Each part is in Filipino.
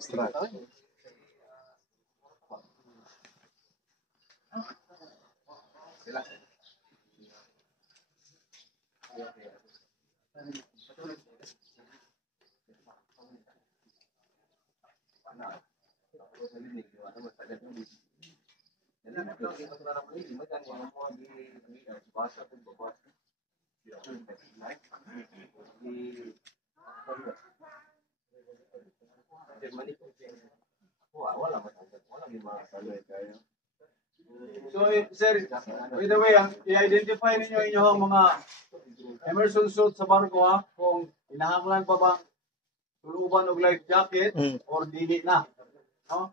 Extra. So, sir, by the way, i-identify ninyo inyong mga immersion suit sa barko ha, kung inahanglan pa ba tuluban og life jacket or dili na. No?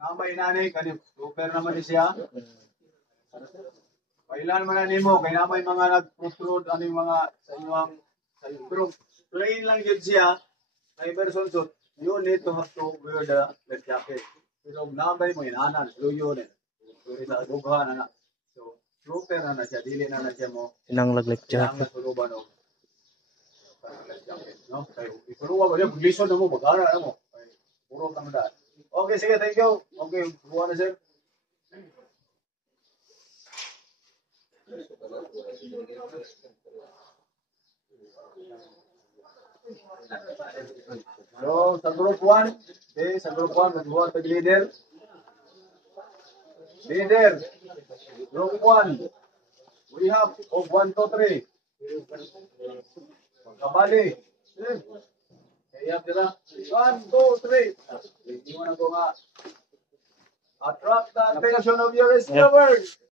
Namay nanay kanip super naman ni siya. Pailan man na nimo kay namay mga nag-protrude ano yung mga sa inyong sa pero plain lang yun siya na immersion suit. You need to have to wear the life jacket. Pero namay mo inanan, luyo na. So, isa dughan na. So, super na siya, dili na siya mo. Inang laglag Kailangan jacket. tuluban o life jacket, no? Kaya ipuluwa ba yun? Pag-lison na mo, mag-ara na mo. Puro ka madaan. Okay, sige, thank you. Okay, buwan na sir. So, sa group 1, okay, sa group 1, magbuhat tag-leader. Leader, group 1, we have of 1, 2, 3. Kabali. Kaya tira. 1, 2, 3. Iwan ako nga. Attract the attention of your receivers.